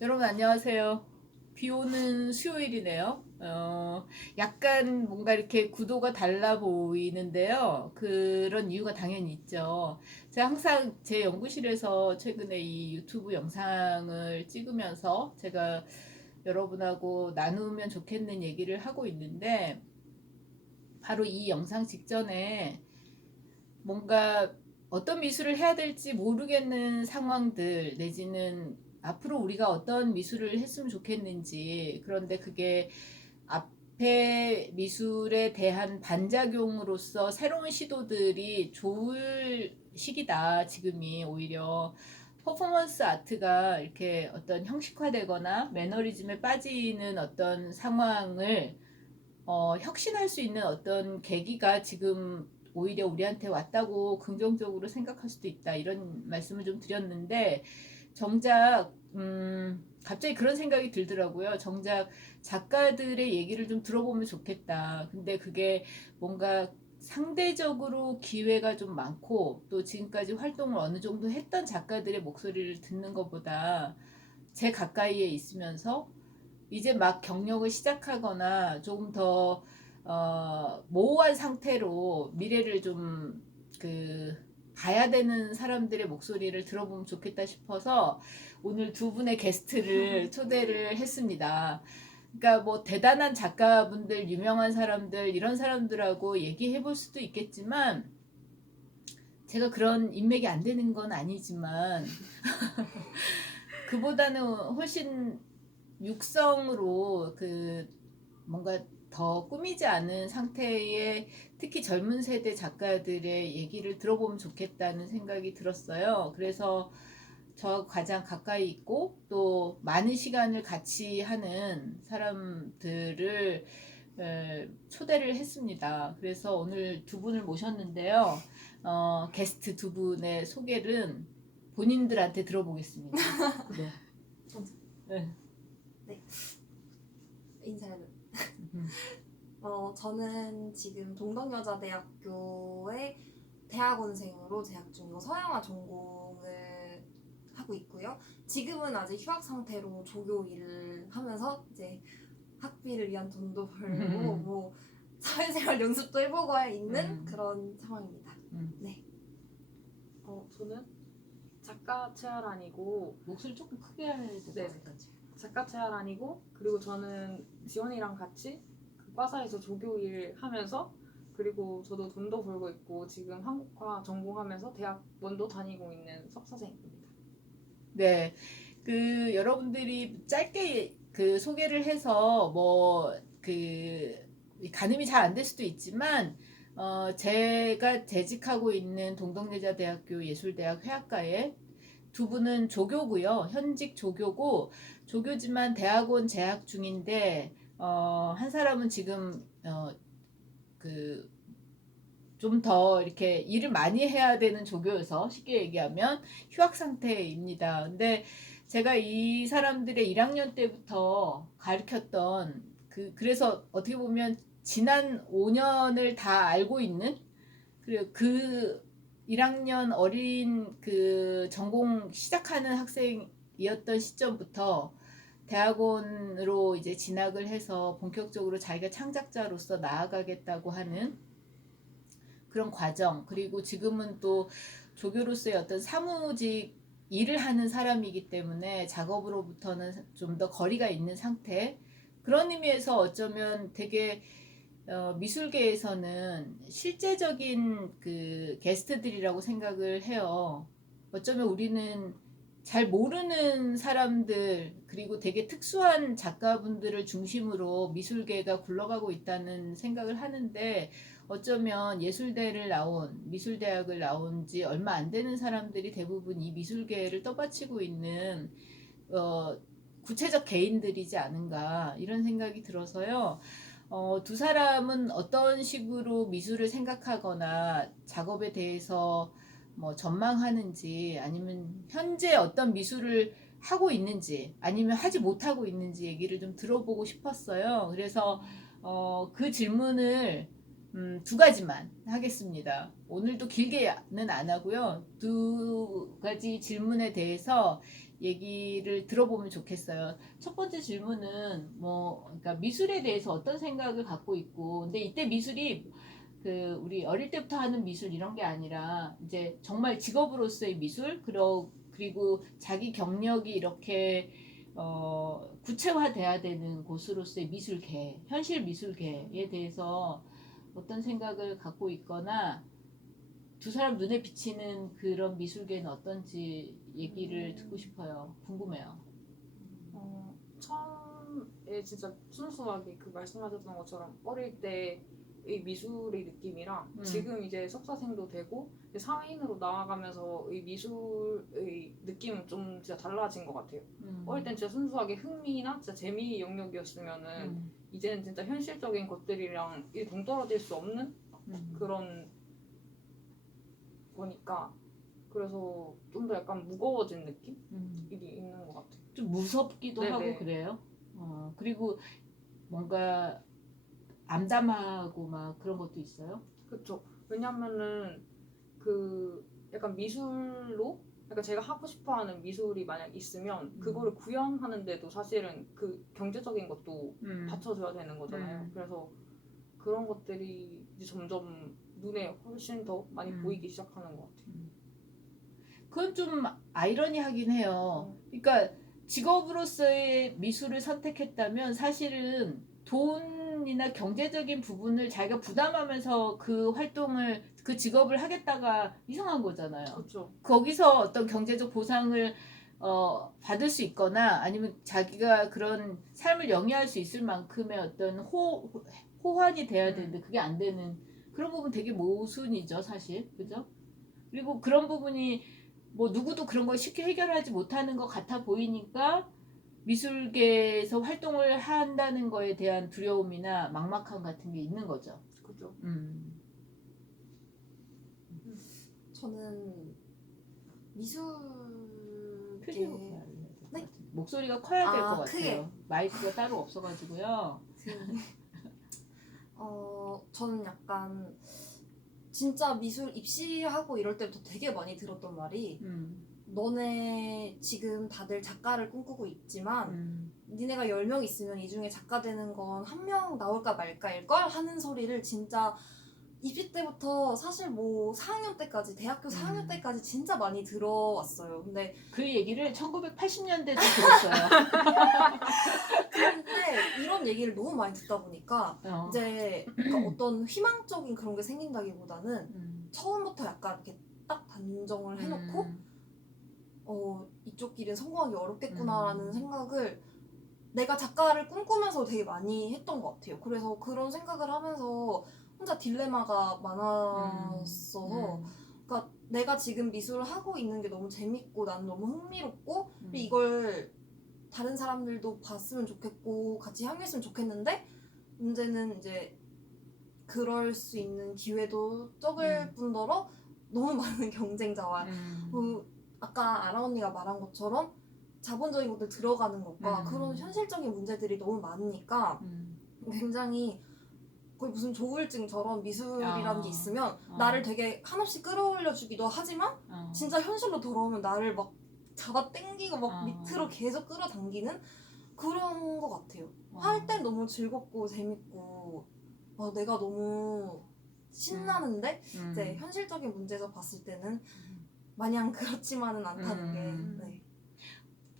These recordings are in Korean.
여러분 안녕하세요. 비 오는 수요일이네요. 약간 뭔가 이렇게 구도가 달라 보이는데요. 그런 이유가 당연히 있죠. 제가 항상 제 연구실에서 최근에 이 유튜브 영상을 찍으면서 제가 여러분하고 나누면 좋겠는 얘기를 하고 있는데, 바로 이 영상 직전에 뭔가 어떤 미술을 해야 될지 모르겠는 상황들, 내지는 앞으로 우리가 어떤 미술을 했으면 좋겠는지, 그런데 그게 앞에 미술에 대한 반작용으로서 새로운 시도들이 좋을 시기다. 지금이 오히려 퍼포먼스 아트가 이렇게 어떤 형식화되거나 매너리즘에 빠지는 어떤 상황을 혁신할 수 있는 어떤 계기가 지금 오히려 우리한테 왔다고 긍정적으로 생각할 수도 있다, 이런 말씀을 좀 드렸는데, 정작 갑자기 그런 생각이 들더라고요. 정작 작가들의 얘기를 좀 들어보면 좋겠다. 근데 그게 뭔가 상대적으로 기회가 좀 많고, 또 지금까지 활동을 어느 정도 했던 작가들의 목소리를 듣는 것보다 제 가까이에 있으면서 이제 막 경력을 시작하거나 조금 더 모호한 상태로 미래를 좀 그 봐야 되는 사람들의 목소리를 들어보면 좋겠다 싶어서 오늘 두 분의 게스트를 초대를 했습니다. 그러니까 뭐 대단한 작가분들, 유명한 사람들, 이런 사람들하고 얘기해 볼 수도 있겠지만, 제가 그런 인맥이 안 되는 건 아니지만 그보다는 훨씬 육성으로 뭔가 더 꾸미지 않은 상태의, 특히 젊은 세대 작가들의 얘기를 들어보면 좋겠다는 생각이 들었어요. 그래서 저 가장 가까이 있고 또 많은 시간을 같이 하는 사람들을 초대를 했습니다. 그래서 오늘 두 분을 모셨는데요. 게스트 두 분의 소개는 본인들한테 들어보겠습니다. 네. 네. 네, 인사는. 음. 저는 지금 동덕여자대학교의 대학원생으로 재학 중이고 서양화 전공을 하고 있고요. 지금은 아직 휴학 상태로 조교 일을 하면서 이제 학비를 위한 돈도 벌고 뭐 사회생활 연습도 해보고 있는 그런 상황입니다. 네. 저는 작가 최아란이고, 목소리 조금 크게 해야 될 것 네, 같아요. 작가 최아란이고, 그리고 저는 지원이랑 같이 그 과사에서 조교 일 하면서, 그리고 저도 돈도 벌고 있고, 지금 한국화 전공하면서 대학원도 다니고 있는 석사생입니다. 네, 여러분들이 짧게 소개를 해서 가늠이 잘 안 될 수도 있지만, 제가 재직하고 있는 동덕여자대학교 예술대학 회학과에 두 분은 조교고요. 현직 조교고, 조교지만 대학원 재학 중인데, 한 사람은 지금 그 좀 더 이렇게 일을 많이 해야 되는 조교여서 쉽게 얘기하면 휴학 상태입니다. 근데 제가 이 사람들의 1학년 때부터 가르쳤던, 그래서 어떻게 보면 지난 5년을 다 알고 있는, 그리고 그 1학년 어린 전공 시작하는 학생이었던 시점부터 대학원으로 이제 진학을 해서 본격적으로 자기가 창작자로서 나아가겠다고 하는 그런 과정, 그리고 지금은 또 조교로서의 어떤 사무직 일을 하는 사람이기 때문에 작업으로부터는 좀 더 거리가 있는 상태. 그런 의미에서 어쩌면 되게 미술계에서는 실제적인 게스트들이라고 생각을 해요. 어쩌면 우리는 잘 모르는 사람들, 그리고 되게 특수한 작가분들을 중심으로 미술계가 굴러가고 있다는 생각을 하는데, 어쩌면 미술대학을 나온 지 얼마 안 되는 사람들이 대부분 이 미술계를 떠받치고 있는 어, 구체적 개인들이지 않은가, 이런 생각이 들어서요. 두 사람은 어떤 식으로 미술을 생각하거나 작업에 대해서 뭐 전망하는지, 아니면 현재 어떤 미술을 하고 있는지, 아니면 하지 못하고 있는지 얘기를 좀 들어보고 싶었어요. 그래서 그 질문을 두 가지만 하겠습니다. 오늘도 길게는 안 하고요. 두 가지 질문에 대해서 얘기를 들어보면 좋겠어요. 첫 번째 질문은 그러니까 미술에 대해서 어떤 생각을 갖고 있고, 근데 이때 미술이 그 우리 어릴 때부터 하는 미술 이런 게 아니라 이제 정말 직업으로서의 미술, 그리고 자기 경력이 이렇게 구체화돼야 되는 곳으로서의 미술계, 현실 미술계에 대해서 어떤 생각을 갖고 있거나 두 사람 눈에 비치는 그런 미술계는 어떤지 얘기를 듣고 싶어요. 궁금해요. 처음에 진짜 순수하게 그 말씀하셨던 것처럼 어릴 때의 미술의 느낌이랑 지금 이제 석사생도 되고 이제 사회인으로 나아가면서 이 미술의 느낌은 좀 진짜 달라진 것 같아요. 어릴 땐 진짜 순수하게 흥미나 진짜 재미 영역이었으면은 이제는 진짜 현실적인 것들이랑 이 동떨어질 수 없는 그런 거니까 그래서 좀 더 약간 무거워진 느낌이 있는 것 같아요. 좀 무섭기도 네네. 하고 그래요. 그리고 뭔가 암담하고 막 그런 것도 있어요. 그렇죠. 왜냐면은 그 약간 미술로 그러니까 제가 하고 싶어하는 미술이 만약 있으면 그거를 구현하는데도 사실은 그 경제적인 것도 받쳐줘야 되는 거잖아요. 그래서 그런 것들이 이제 점점 눈에 훨씬 더 많이 보이기 시작하는 것 같아요. 그건 좀 아이러니하긴 해요. 그러니까 직업으로서의 미술을 선택했다면 사실은 돈이나 경제적인 부분을 자기가 부담하면서 그 활동을 그 직업을 하겠다가 이상한 거잖아요. 그렇죠. 거기서 어떤 경제적 보상을 받을 수 있거나 아니면 자기가 그런 삶을 영위할 수 있을 만큼의 어떤 호환이 돼야 되는데 그게 안 되는 그런 부분 되게 모순이죠, 사실. 그죠? 그리고 그런 부분이 뭐 누구도 그런 걸 쉽게 해결하지 못하는 것 같아 보이니까 미술계에서 활동을 한다는 거에 대한 두려움이나 막막함 같은 게 있는 거죠. 그죠. 저는 미술계 크게 해야 될것 네? 같아요. 목소리가 커야 될 것 크게. 같아요. 마이크가 따로 없어가지고요. 저는 약간 진짜 미술 입시하고 이럴 때부터 되게 많이 들었던 말이 너네 지금 다들 작가를 꿈꾸고 있지만 니네가 10명 있으면 이 중에 작가 되는 건 한 명 나올까 말까일걸? 하는 소리를 진짜 입시 때부터 사실 뭐 4학년 때까지 대학교 4학년 때까지 진짜 많이 들어왔어요. 근데 그 얘기를 1980년대도 들었어요. 근데 이런 얘기를 너무 많이 듣다 보니까 이제 그러니까 어떤 희망적인 그런 게 생긴다기보다는 처음부터 약간 이렇게 딱 단정을 해놓고 이쪽 길은 성공하기 어렵겠구나라는 생각을 내가 작가를 꿈꾸면서 되게 많이 했던 것 같아요. 그래서 그런 생각을 하면서 혼자 딜레마가 많았어서 그러니까 내가 지금 미술을 하고 있는 게 너무 재밌고 난 너무 흥미롭고 이걸 다른 사람들도 봤으면 좋겠고 같이 향유했으면 좋겠는데 문제는 이제 그럴 수 있는 기회도 적을 뿐더러 너무 많은 경쟁자와 아까 아라 언니가 말한 것처럼 자본적인 것들 들어가는 것과 그런 현실적인 문제들이 너무 많으니까 굉장히 거의 무슨 조울증처럼 미술이라는 게 있으면 나를 되게 한없이 끌어올려주기도 하지만 진짜 현실로 돌아오면 나를 막 잡아 당기고 막 밑으로 계속 끌어당기는 그런 것 같아요. 할 때 너무 즐겁고 재밌고 내가 너무 신나는데 이제 현실적인 문제에서 봤을 때는 마냥 그렇지만은 않다는 게 네.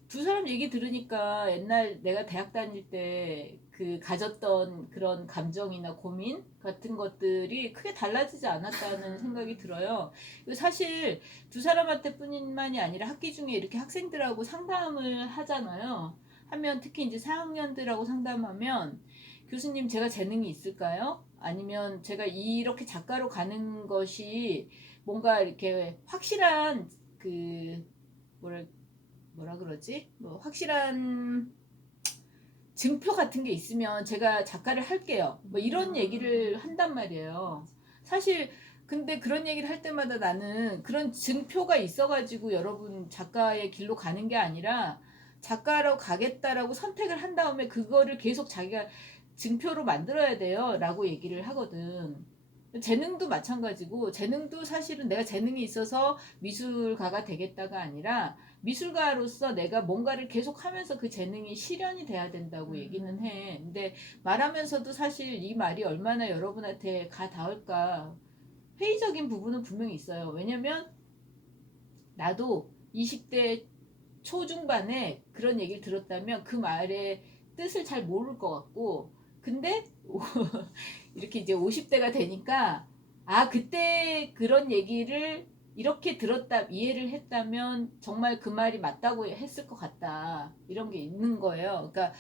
두 사람 얘기 들으니까 옛날 내가 대학 다닐 때 그 가졌던 그런 감정이나 고민 같은 것들이 크게 달라지지 않았다는 생각이 들어요. 사실 두 사람한테 뿐만이 아니라 학기 중에 이렇게 학생들하고 상담을 하잖아요. 하면 특히 이제 4학년들하고 상담하면 교수님 제가 재능이 있을까요? 아니면 제가 이렇게 작가로 가는 것이 뭔가 이렇게 확실한 그 뭐라 그러지? 뭐 확실한 증표 같은 게 있으면 제가 작가를 할게요. 뭐 이런 얘기를 한단 말이에요. 사실 근데 그런 얘기를 할 때마다 나는 그런 증표가 있어가지고 여러분 작가의 길로 가는 게 아니라 작가로 가겠다라고 선택을 한 다음에 그거를 계속 자기가 증표로 만들어야 돼요 라고 얘기를 하거든. 재능도 마찬가지고 재능도 사실은 내가 재능이 있어서 미술가가 되겠다가 아니라 미술가로서 내가 뭔가를 계속 하면서 그 재능이 실현이 돼야 된다고 얘기는 해. 근데 말하면서도 사실 이 말이 얼마나 여러분한테 가 닿을까 회의적인 부분은 분명히 있어요. 왜냐면 나도 20대 초중반에 그런 얘기를 들었다면 그 말의 뜻을 잘 모를 것 같고 근데 이렇게 이제 50대가 되니까 아 그때 그런 얘기를 이렇게 들었다 이해를 했다면 정말 그 말이 맞다고 했을 것 같다 이런 게 있는 거예요. 그러니까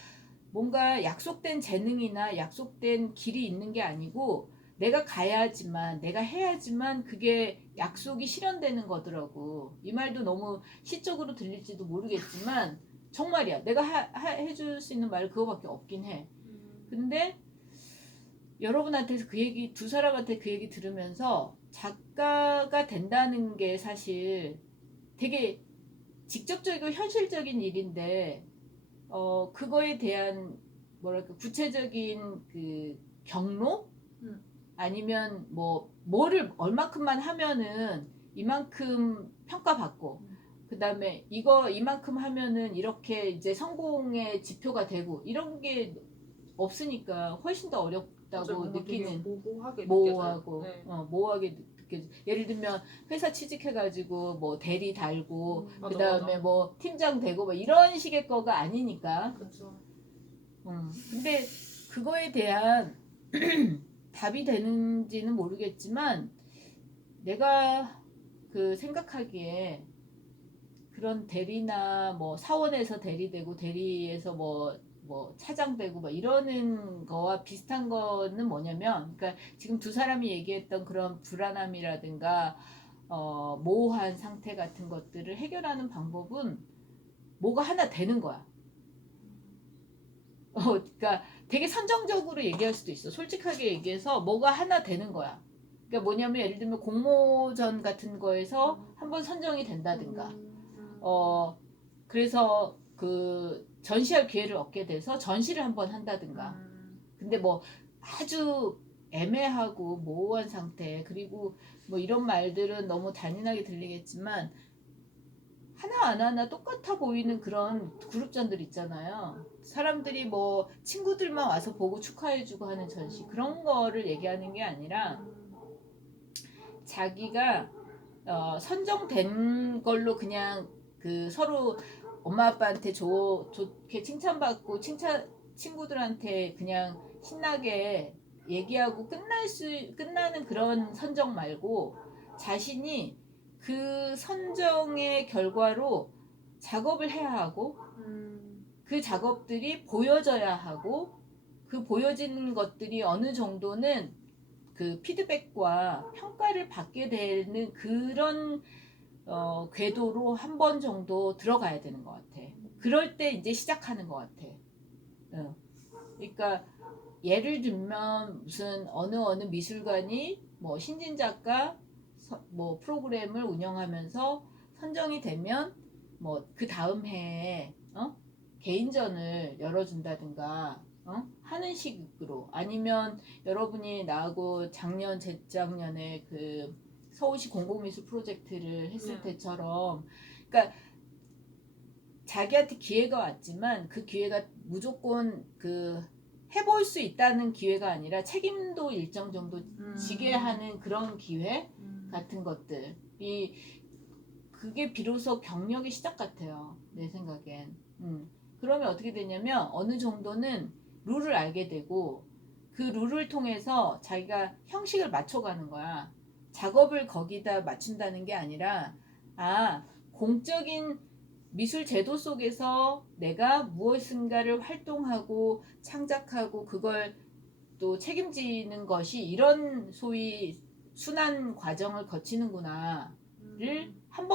뭔가 약속된 재능이나 약속된 길이 있는 게 아니고 내가 가야지만 내가 해야지만 그게 약속이 실현되는 거더라고. 이 말도 너무 시적으로 들릴지도 모르겠지만 정말이야. 내가 해줄 수 있는 말은 그거밖에 없긴 해. 근데 여러분한테서 그 얘기 두 사람한테 그 얘기 들으면서 작가가 된다는 게 사실 되게 직접적이고 현실적인 일인데 그거에 대한 뭐랄까 구체적인 그 경로 아니면 뭐를 얼마큼만 하면은 이만큼 평가받고 그다음에 이거 이만큼 하면은 이렇게 이제 성공의 지표가 되고 이런 게 없으니까 훨씬 더 어렵다고 느끼는 모호하게 모호하고 네. 모호하게 느껴져. 예를 들면 회사 취직해가지고 뭐 대리 달고 맞아, 그다음에 맞아. 뭐 팀장 되고 뭐 이런 식의 거가 아니니까. 그렇죠. 근데 그거에 대한 답이 되는지는 모르겠지만 내가 그 생각하기에 그런 대리나 뭐 사원에서 대리되고 대리에서 뭐 차장되고 뭐 이러는 거와 비슷한 거는 뭐냐면 그러니까 지금 두 사람이 얘기했던 그런 불안함이라든가 모호한 상태 같은 것들을 해결하는 방법은 뭐가 하나 되는 거야. 그러니까 되게 선정적으로 얘기할 수도 있어. 솔직하게 얘기해서 뭐가 하나 되는 거야. 그러니까 뭐냐면 예를 들면 공모전 같은 거에서 한번 선정이 된다든가 그래서 그 전시할 기회를 얻게 돼서 전시를 한번 한다든가 근데 뭐 아주 애매하고 모호한 상태 그리고 뭐 이런 말들은 너무 잔인하게 들리겠지만 하나하나 똑같아 보이는 그런 그룹전들 있잖아요. 사람들이 뭐 친구들만 와서 보고 축하해주고 하는 전시 그런 거를 얘기하는 게 아니라 자기가 선정된 걸로 그냥 그 서로 엄마 아빠한테 좋게 칭찬받고 친구들한테 그냥 신나게 얘기하고 끝나는 그런 선정 말고 자신이 그 선정의 결과로 작업을 해야 하고 그 작업들이 보여져야 하고 그 보여지는 것들이 어느 정도는 그 피드백과 평가를 받게 되는 그런 궤도로 한 번 정도 들어가야 되는 것 같아. 그럴 때 이제 시작하는 것 같아. 그러니까 예를 들면 무슨 어느 미술관이 뭐 신진 작가 뭐 프로그램을 운영하면서 선정이 되면 뭐 그 다음 해에 개인전을 열어준다든가 하는 식으로 아니면 여러분이 나하고 작년 재작년에 그 서울시 공공미술 프로젝트를 했을 때처럼 그러니까 자기한테 기회가 왔지만 그 기회가 무조건 그 해볼 수 있다는 기회가 아니라 책임도 일정 정도 지게 하는 그런 기회 같은 것들이 그게 비로소 경력의 시작 같아요. 내 생각엔. 그러면 어떻게 되냐면 어느 정도는 룰을 알게 되고 그 룰을 통해서 자기가 형식을 맞춰가는 거야. 작업을 거기다 맞춘다는 게 아니라 공적인 미술 제도 속에서 내가 무엇인가를 활동하고 창작하고 그걸 또 책임지는 것이 이런 소위 순환 과정을 거치는구나를 한번